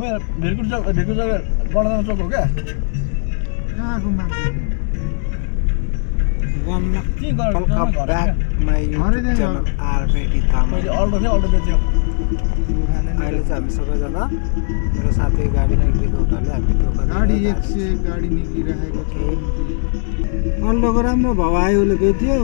मैं बिल्कुल गणतन्त्र चौक हो क्या? कहाँको मान्छे Welcome back my YouTube channel RBD Tamil. मैले अल्टो थियो अल्टो बेच्यो। अहिले चाहिँ हामी सबैजना मेरो साथी गाडी निक्लेको हुनाले हामी दोकान गाडी 101 गाडी निक्लिरहेको छ। अल्टोको राम्रो भाउ आयो उसले बेच्यो।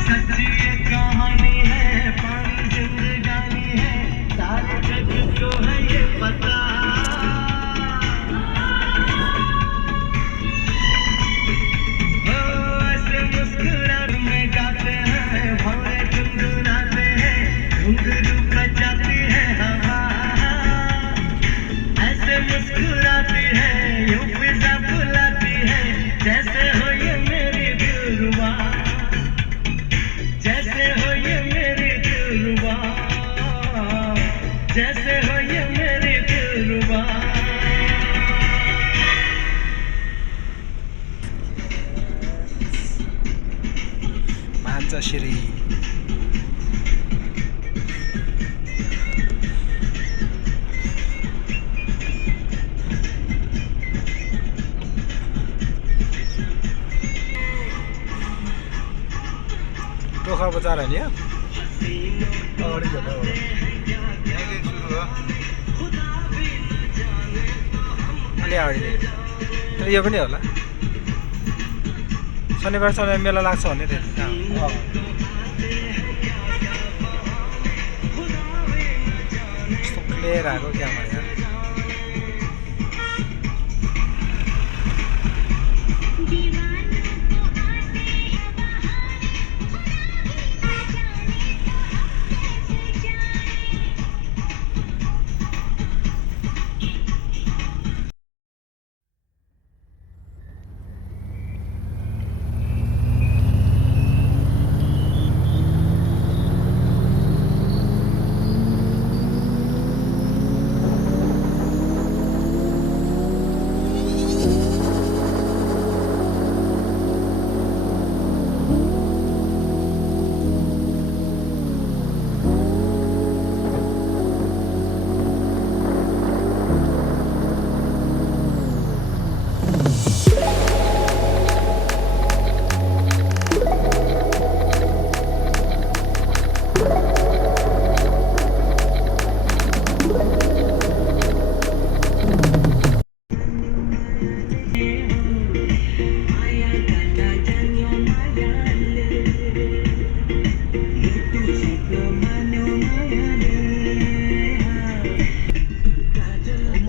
सच्ची ये कहानी है जैसे हो ये मेरी दिलरुबा भान्जा श्री टोखा बजार होइन यो अगाडि झन् अगाडि। यहाँदेखि सुरु हो अलि अगाडि तर यो पनि होला शनिबार मेला लाग्छ भने त्यो अँ। कस्तो क्लियर आएको क्या भने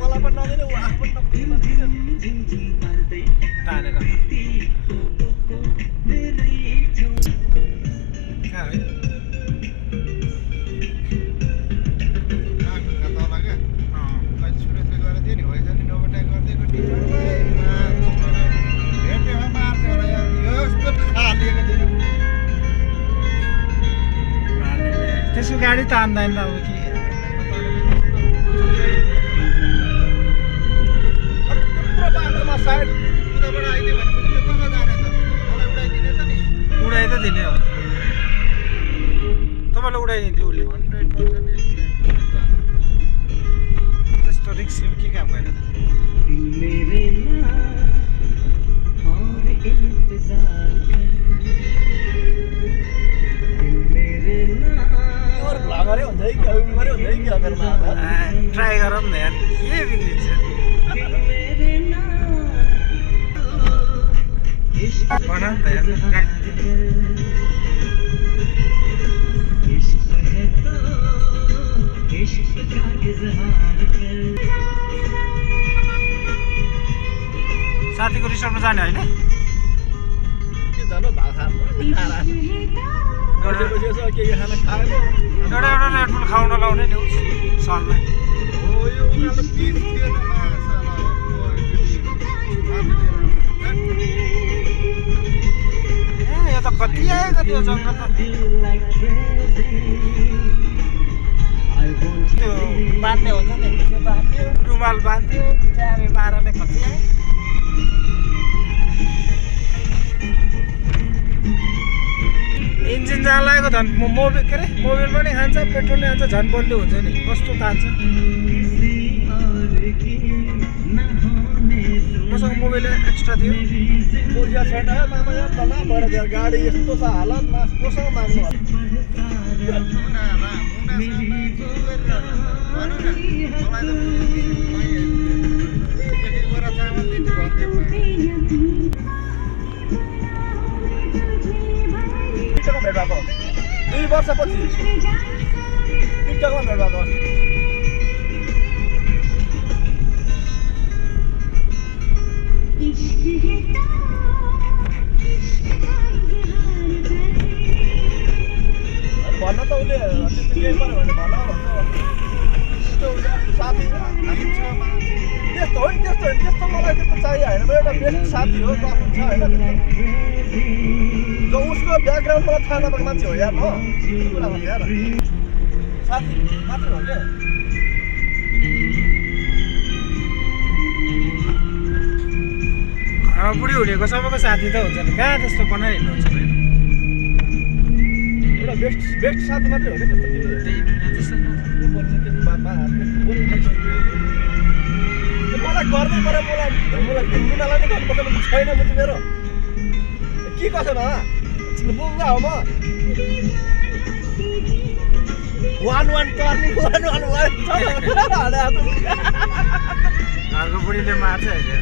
मलाई पनि नदिने ऊ आफ पनि नदिने। तानेर कहाँ है ढुङ्गा तल क्या अहिले सुरेशले गरेर थियो नि होइन नोभेटाइ गरिदिएको टिचरलाई भेट्नेमा मार्थ्यो होला यार यस्तो खालिएको थियो त्यसको गाडी तान्दैन अब के त्यत्रो बाटोमा साइड उताबाट आइदियो भनेपछि त्यो कता जाने त मलाई उडाइदिने त नि उडाइ त दिने हो तपाईँलाई उडाइदिन्थ्यो उसले 100% त्यस्तो रिक्स के काम गरेर त दिल मेरे ना और इंतजार कर दिल मेरे ना और भ्लगरै हुन्छ है क्या बिमारै हुन्छ है क्या घरमा ट्राई गरौँ न यार के बिग्रिन्छ दिल मेरे ना इश्क बना त यार इश्क है तो इश्क का इजहार कर साथीको रिसोर्टमा जाने होइन के जानु भात खानु खाना बसेपछि यसो के खाना खायो एउटा रेडबुल खाउन लाउने नि उस सरलाई हो यो उनीहरू पिस थिएन मासाला ए यो त कति आयो कति हो जङ्गल त त्यो बाँध्ने हुन्छ नि त्यो बाँध्यो रुमाल बाँध्यो चाबी बाह्रले कति आयो इन्जिन जहाँ लागेको झन् मोबिल के अरे मोबिल पनि खान्छ पेट्रोल नि खान्छ झन् बलियो हुन्छ नि कस्तो तान्छ मसँग मोबाइल एक्स्ट्रा थियो पैसा छैन है मामा यहाँ तल भएर दिएर गाडी यस्तो छ हालतमा कोसँग माग्नु होला टिकटकमा भेट भएको 2 वर्षपछि टिकटकमा भेट भएको भन्न त उसले त्यस्तो केही पऱ्यो भने भन भन्छ त्यस्तो साथी त्यस्तो होइन त्यस्तो मलाई त्यस्तो चाहियो होइन म एउटा बेस्ट साथी हो गफ हुन्छ होइन जो उसको ब्याकग्राउन्ड मलाई थाहा नभएको मान्छे हो यार म त्यो कुरा भन्नु यार साथी मात्रै हो क्या बुढी हुनेको सबैको साथी त हुन्छ नि कहाँ त्यस्तो बनाइहिँड्नुहुन्छ एउटा बेस्ट साथी मात्रै हो क्या त्यस्तो मलाई गर्दै पऱ्यो मलाई मुनालाई नै गर्नुपर्छ छैन बुझ्नु मेरो के कसो न बुझ्दा हो म वान टर्निङ घरको बुढीले मार्छ अहिले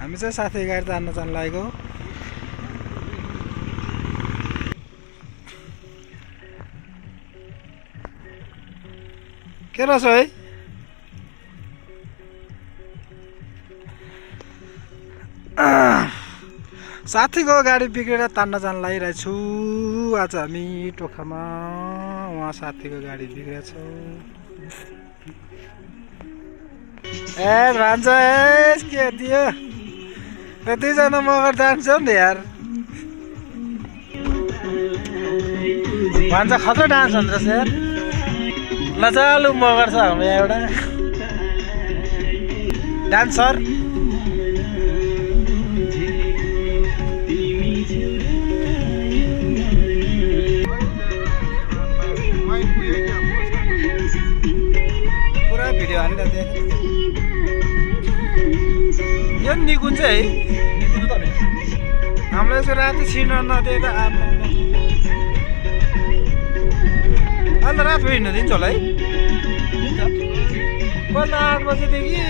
हामी चाहिँ साथी गाडी तान्न जान लागेको के रहेछ है साथीको गाडी बिग्रेर तान्न जान लागिरहेको छु आज हामी टोखामा उहाँ साथीको गाडी बिग्रेछ ए भान्ज के दियो दुईजना मगर जान्छौ नि यार भान्जा खतरा डान्स हुन्छ यार लजालु मगर छ हाम्रो यहाँ एउटा डान्सर पुरा भिडियो हालिरहेको थिएँ यो निकुञ्ज है हामीलाई चाहिँ राति छिर्न नदिएर अन्त रात हिँड्न दिन्छ होला है कहिले 8 बजेदेखि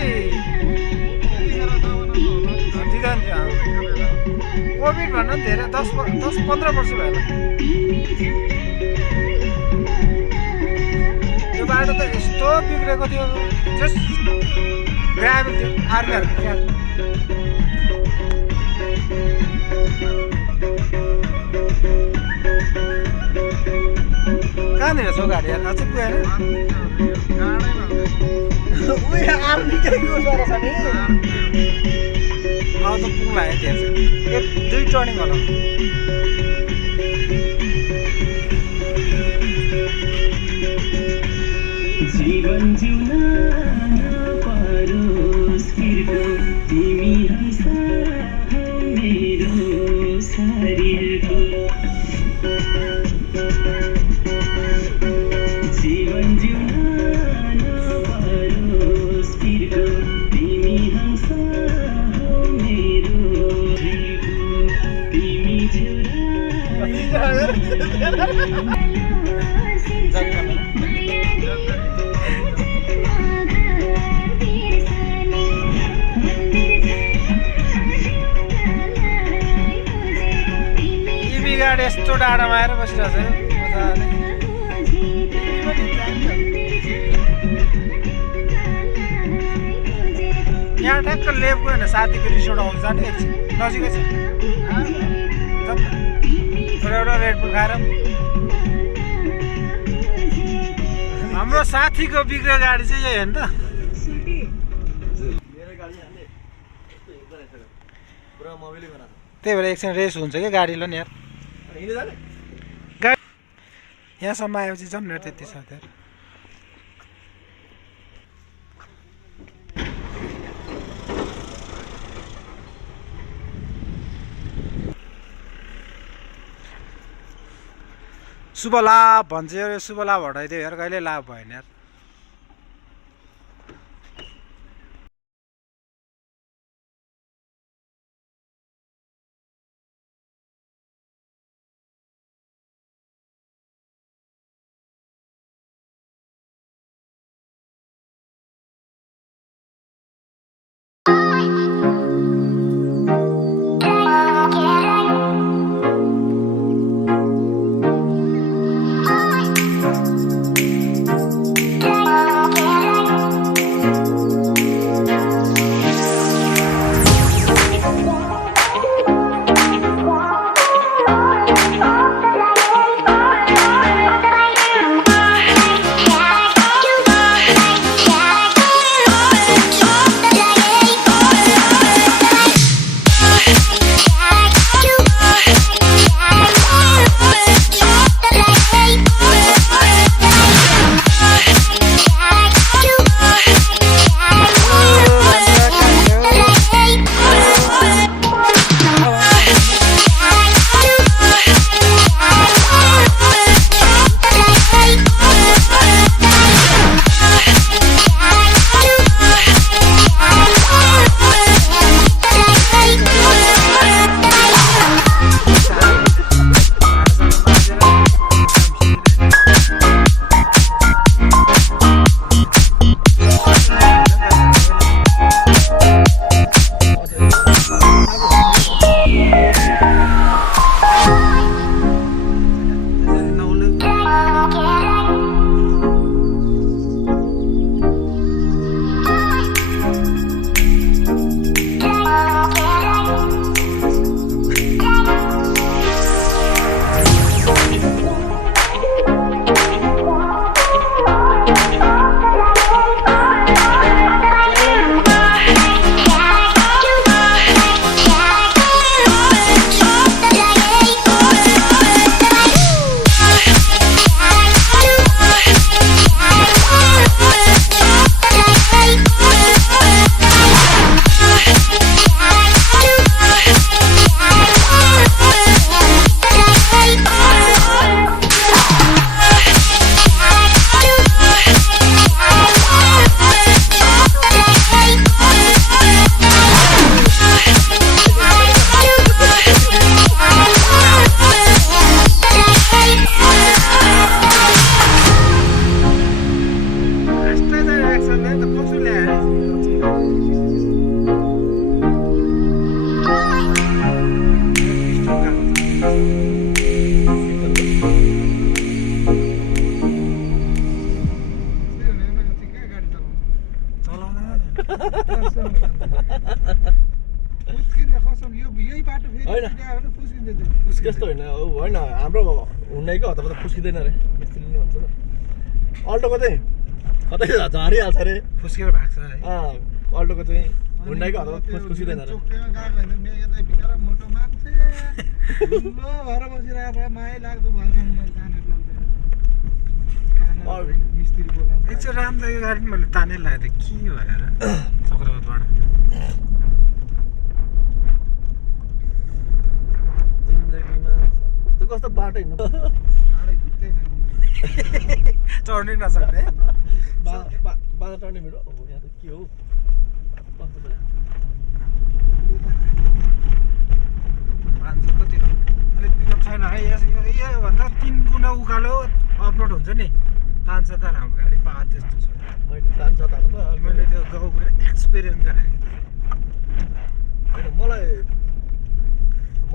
कोभिड भन्नु धेरै 10-15 वर्ष भयो होला यो बाटो त यस्तो बिग्रेको थियो जस्ट ग्राभेल थियो आर्मीहरूको कहाँनिर छौ गाडी यार अझै पुगेन अब त पुग्ला है त्यहाँ चाहिँ 1-2 टर्निङ होला जीवन जिउन नपरोस् फिर्को तिमी हँसा मेरो शरीरको जीवन जिउन नपरोस् फिर्को तिमी हँसा मेरो शरीरको तिमी गाडी यस्तो डाँडामा आएर बसिरहेको छ मजाले यहाँ ठ्याक्क लेप गयो भने साथीको रिसोर्ट आउँछ जाने एकछिन नजिकै छ एउटा रेड बुल खाएर हाम्रो साथीको बिग्रेको गाडी चाहिँ यही हो नि त त्यही भएर एकछिन रेस हुन्छ क्या गाडीलाई नि यार गाडी यहाँसम्म आएपछि जाउँ न त्यति छ त्यहाँ शुभ लाभ भन्छ यो शुभ लाभ हटाइदियो यार कहिले लाभ भएन यार सक्दैन त कसो ल्याएर त्यस्तो होइन होइन हाम्रो हुन्डाईको हतापता फुस्किँदैन अरे मिस्त्रीले भन्छ र अल्टोको चाहिँ कतै झरिहाल्छ अरे फुस्केर भाग्छ है अल्टोको चाहिँ हुन्डाईको हतापता फुस्किँदैन अरे मोटो मान्छे घर बसिरहेर माया लाग्दो भयो मिस्त्री बोलाउँछ एकचोटि रामदाको गाडी पनि मैले तानेर लागेको थिएँ के भएर चक्रवतबाट जिन्दगीमा त्यो कस्तो बाटो हिँड्नु चढ्नै नसक्ने बाटो चढ्ने मेरो यहाँ त के हो कस्तो छ मान्छे कति हो अलिक पिकअप छैन है योभन्दा 3 गुणा उकालो अपलोड हुन्छ नि तान्छ त हाम्रो गाडी पाहा त्यस्तो छ होइन जान्छ त मैले त्यो गाउँको एक्सपिरियन्स गरेको होइन मलाई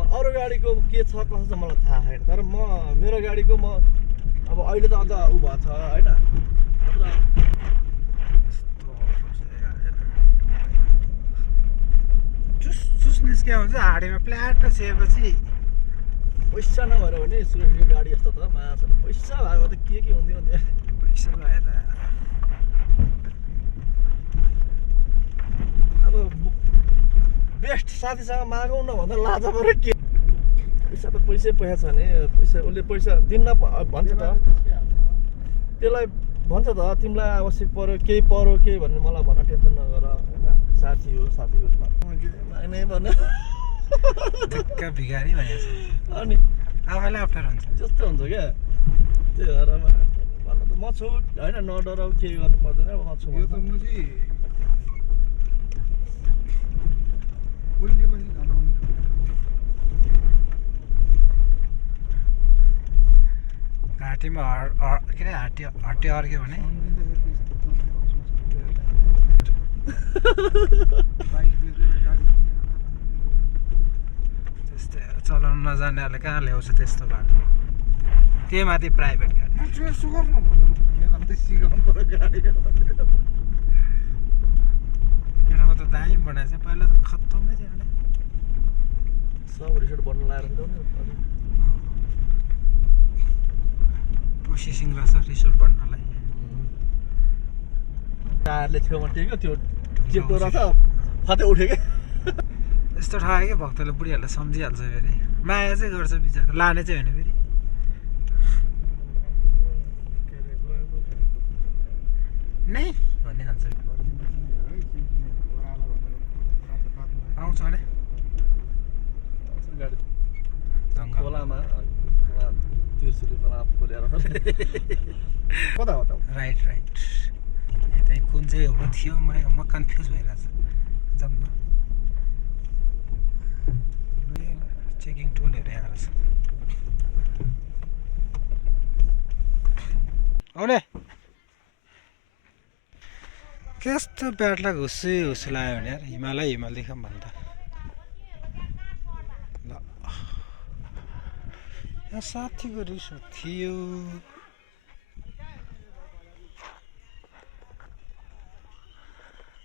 अरू गाडीको के छ कसो छ मलाई थाहा छैन तर मेरो गाडीको अब अहिले त अझ उ भएको छ होइन चुस निस्क्या हुन्छ हाडीमा प्ल्याट सेपछि पैसा नभएर हो नि सुरेशको गाडी यस्तो त माछा पैसा भएको त के हुन्थ्यो भने पैसा भए त अब बेस्ट साथीसँग मागौँ न भन्दा लाजा पऱ्यो के पैसा त पैसै छ नि पैसा उसले पैसा दिन्न भन्छ त त्यसलाई भन्छ त तिमीलाई आवश्यक पऱ्यो केही भन्ने मलाई भन टेन्सन नगर होइन साथी हो माग्नै पर्ने ढुक्क भिखारी भनेको छ अनि आफैलाई अप्ठ्यारो हुन्छ त्यस्तो हुन्छ क्या त्यही भएर भन्न त म छु होइन नडराउ केही गर्नु पर्दैन म छु यो त म चाहिँ उहिलेपछि झन् आउँदैन घाँटीमा के अरे हट्टी अर्क्यो भने त्यस्तै चलाउनु नजान्नेहरूले कहाँ ल्याउँछ त्यस्तो बाटो त्यही माथि प्राइभेट गाडी यसो गर्नु भन्नु सिकाउनु पर्यो गाडी केटाको त दामी बनाएको छ पहिला त खत्तमै थियो भने सब रिसोर्ट बन्नु लगाएर ल्याउने प्रोसेसिङ रहेछ रिसोर्ट बन्नलाई टायरले छेउमा टेक्यो त्यो चेप्टो रहेछ फतै उठ्यो क्या यस्तो ठग्यो क्या भक्तले बुढीहरूलाई सम्झिहाल्छ फेरि माया चाहिँ गर्छ बिचरा लाने चाहिँ होइन फेरि नै भनिहाल्छ आउँछ भने गाडी जङ्गल खोलामा तिर्सुली खोला खोलेर कता हो त राइट यतै कुन चाहिँ हो थियो म कन्फ्युज भइरहेको छु जाउँ न चेकिङ टुलहरू यहाँ रहेछ आउने कस्तो ब्याटलाई हुस्सु लाग्यो भने यार हिमाल देखाऊँ भन्दा ल यहाँ साथीको रिसोर्ट थियो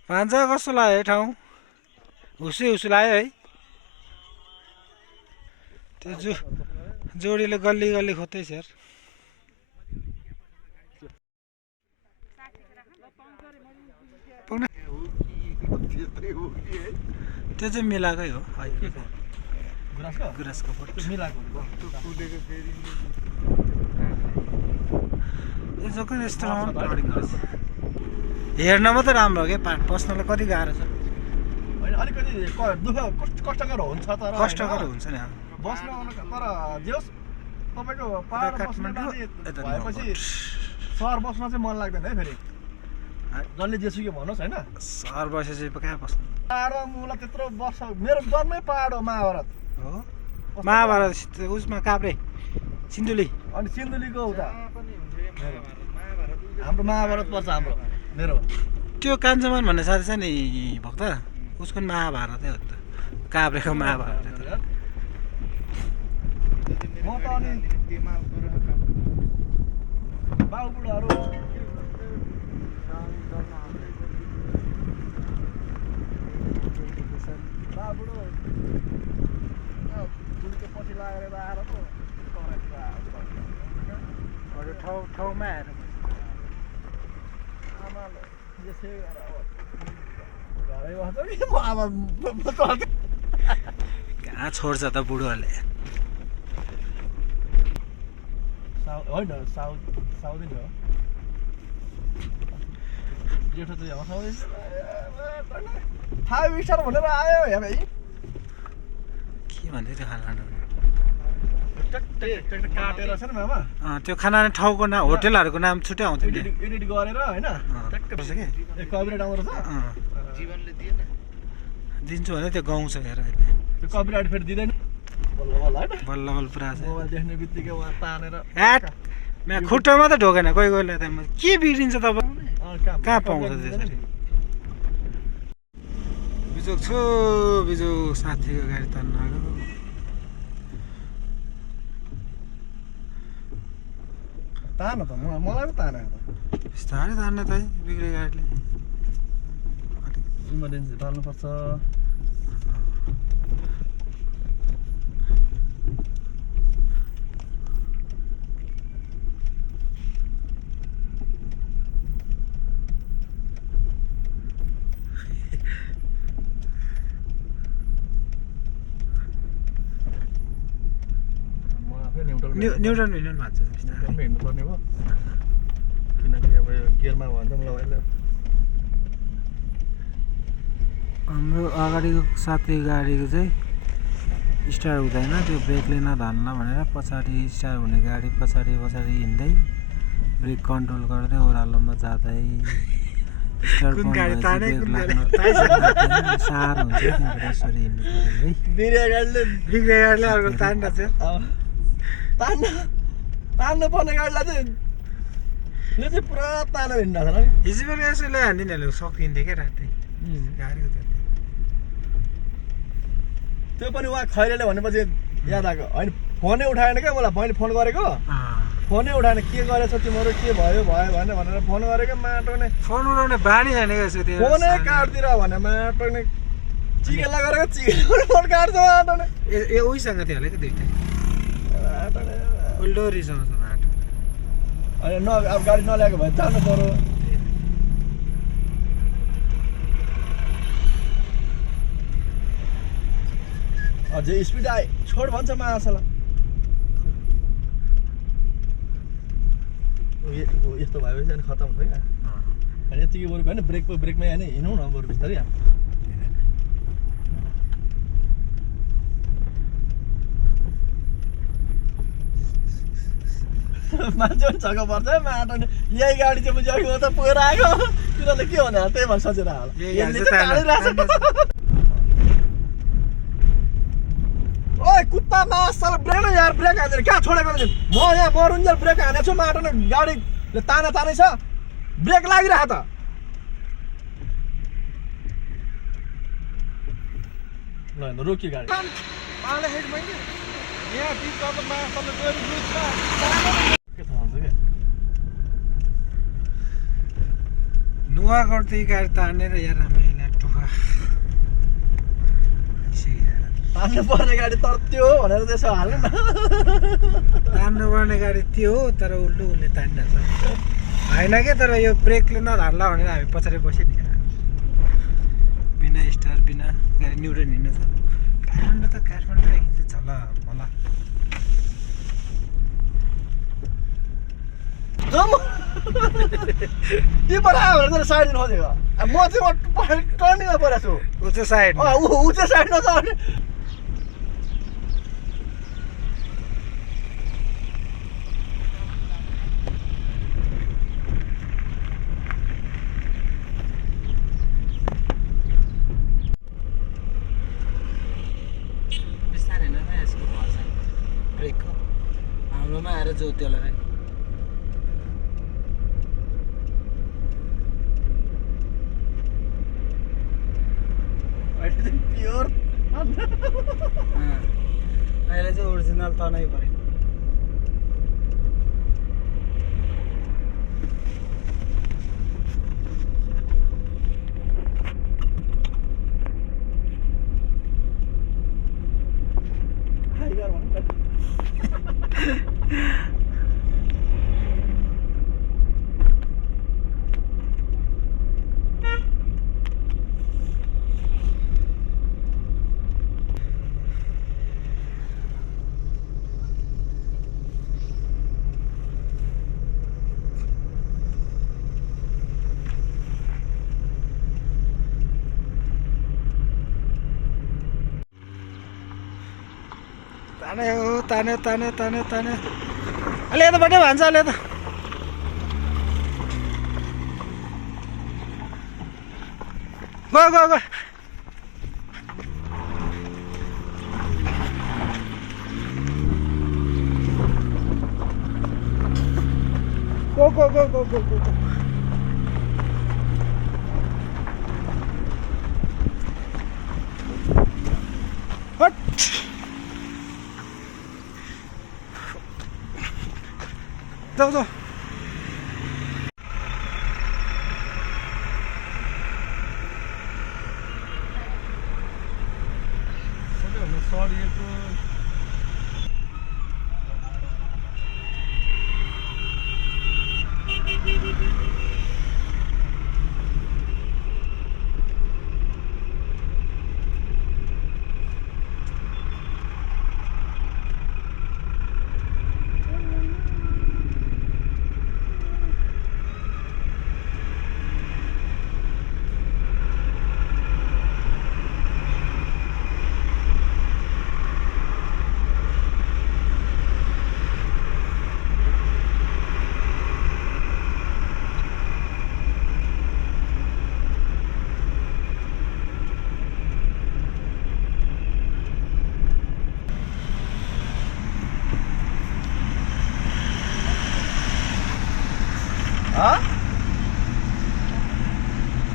भान्जा कस्तो लाग्यो है ठाउँ हुस्सु लाग्यो है त्यो जोडीले गल्ली खोज्दैछ यार त्यो चाहिँ मिलाएकै हो गुराँसको बोट मिलाएको यो जग्गा यस्तो हेर्न मात्रै राम्रो हो क्या पस्नलाई कति गाह्रो छ होइन अलिकति दुःख कष्टकर हुन्छ तर कष्टकर हुन्छ नि बस्न तर जे होस् तपाईँको पाहाड भएपछि सहर बस्न चाहिँ मन लाग्दैन है फेरि जसले जेसुकै भन्नुहोस् होइन सहर बसेपछि कहाँ बस्नु पाहाड मलाई त्यत्रो वर्ष मेरो जन्मै पाहाड हो महाभारत हो महाभारत उसमा काभ्रे सिन्धुली अनि सिन्धुलीको उता हाम्रो महाभारत पर्छ हाम्रो मेरो त्यो कान्छमान भन्ने साथी छ नि भक्त उसको महाभारतै हो त काभ्रेको महाभारत म त अनि बाबुबुढाहरू बाबुबुढो बुढीको पछि लागेर आएर पो ठाउँमा आएर आमाले यसै गरेर घरै बस्छ कि म आमा कहाँ छोड्छ त बुढोहरूले होइन साउदी नि हो जेठो चाहिँ हँसाउँदै फाइभ स्टार भनेर आयो यहाँ भाइ के भन्दै थियो खाना काटेर छ नि मामा त्यो खाना ठाउँको नाम होटेलहरूको नाम छुट्टै आउँथ्यो नि एडिट गरेर होइन कपिराइट आउँदो रहेछ जीवनले दिएन दिन्छु भने त्यो गाउँछ हेर अहिले त्यो कपिराइट फेरि दिँदैन बल्ल बल्ल होइन बल्ल बल्ल पुरा छ मोबाइल देख्ने बित्तिकै उहाँ तानेर ह्याट म्या खुट्टामा त ढोकेन कोही कोहीलाई त के बिग्रिन्छ तपाईँ कहाँ पाउँछ त्यसरी बिजोक छु बिजोक साथीको गाडी तान्न आएको तान त मलाई पो तानेको त बिस्तारै तान्न त है बिग्रे गाडीले इमर्जेन्सी पाल्नुपर्छ न्युट्रन भिन्डन भन्छ न्युट्रलमै हिँड्नुपर्ने भयो किनकि अब यो गियरमा भन्छ मलाई अहिले हाम्रो अगाडिको साथी गाडीको चाहिँ स्टार्ट हुँदैन त्यो ब्रेकले नधान्न भनेर पछाडि स्टार्ट हुने गाडी पछाडि हिँड्दै ब्रेक कन्ट्रोल गर्दै ओह्रालोमा जाँदै स्टार्ट साह्रो हुन्छ तिम्रो यसरी हिँड्नु पऱ्यो है बिग्रे गाडीले अर्को तानिरहेको छ तान्नु पर्ने गाडीलाई चाहिँ यो चाहिँ पुरा तानेर हिँड्दा छ नि हिजो बेलुका यसो ल्याइहाल्दिनँ सकिन्थ्यो क्या राति गाडीको त्यो पनि उहाँ खैरेले भनेपछि याद आएको होइन फोनै उठाएन क्या मलाई मैले फोन गरेको फोनै उठाएन के गरेछ तिमीहरू के भयो भएन भनेर फोन गरेको माटो नै फोन उठाउने बानी छैन क्या यसो त्यो फोनै काट्दिएर भने माटो नै चिकेला गरेको चिकेला फोन काट्छ माटो नै ए उहीसँग थियो होला क्या दुइटै डोरीसँग छ बाटो होइन अब गाडी नल्याएको भए जानु पर्यो अझै स्पिड आए छोड भन्छ महासालाई यस्तो भएपछि अनि खतम भयो क्या अनि यतिकै बरु भएन ब्रेकमै होइन हिँडौँ न बरु बिस्तारै मान्छे पनि छक्क पर्छ है माटो यही गाडी चाहिँ म त पुगेर आएको तिनीहरूले के भने त्यही भएर सोचेर ओए कुत्ता मासल ब्रेक यार ब्रेक हानेर कहाँ छोडेको म यहाँ मरुन्जेल ब्रेक हानेको छु माटो गाडीले तानै छ ब्रेक लागिरहेको त ल रोकियो गाडी नुवाकोट गाडी तानेर यार हामीलाई टुखा तान्नु पर्ने गाडी तर त्यो हो भनेर त्यसो हाल्नु न तान्नु पर्ने गाडी त्यो हो तर उसले तानिरहेको छ होइन क्या तर यो ब्रेकले नधान्ला भनेर हामी पछाडि बस्यो नि बिना स्टार बिना गाडी न्युट्रन हिँड्नु छ काठमाडौँ हिँड्छ झल मला त्यो पर आयो भने तर साइड खोजेको म चाहिँ टर्निङमा परेको छु ऊ चाहिँ साइड ऊ चाहिँ साइडमा छ बिस्तारै होइन यसको भन्छ ब्रेकको हाम्रोमा आएर जोत्यो होला है प्योर अहिले चाहिँ ओरिजिनल तनै पऱ्यो टाइगर भन्नु तान्यो अलि यताबाटै भान्छ अलि यता गयो गो हट जाऊ सडिएको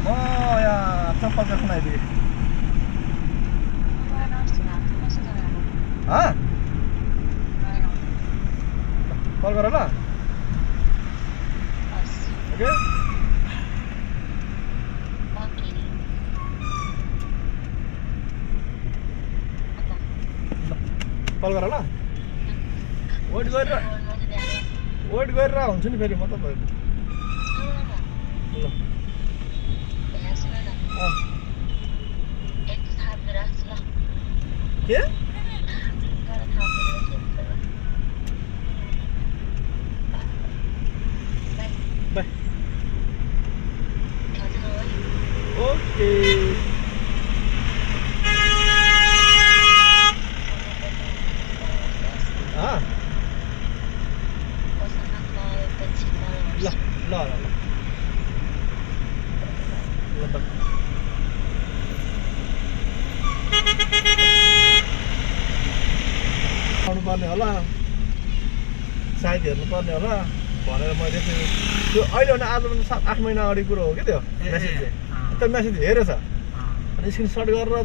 म यहाँ चप्पल देख्न आइदिएँ कल गर ल ओके कल गर ल वेट गरेर हुन्छु नि फेरि म त भयो ल के बाय ओके ल आउनुपर्ने होला सायद हेर्नुपर्ने होला भनेर मैले त्यो अहिले भने आज 7-8 महिना अगाडि कुरो हो कि त्यो मेसेज चाहिँ त्यो मेसेज हेरेछ अनि स्क्रिनसट गरेर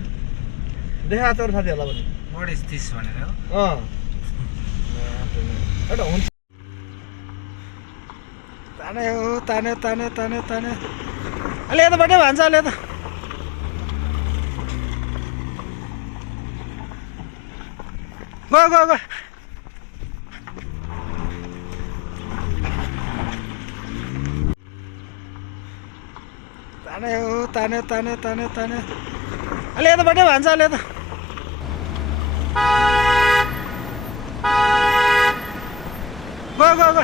देखाएको छ साथीहरूलाई पनि वाट इज दिस भनेर एउटा हुन्छ तान्यो अलि यताबाटै भान्छ अलि यता गयो तान्यो अलि यताबाटै भान्छ अलि यता गयो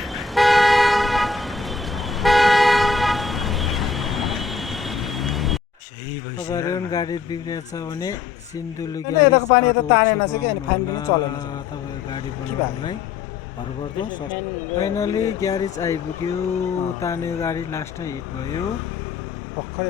तपाईँहरू गाडी बिग्रिएछ भने सिन्धुली यताको पानी यता तानेन छ कि अनि फ्यान पनि चलेन तपाईँको गाडी बनाउनलाई भरपर्दो फाइनली ग्यारेज आइपुग्यो तान्यो गाडी लास्टमा हिट भयो भर्खरै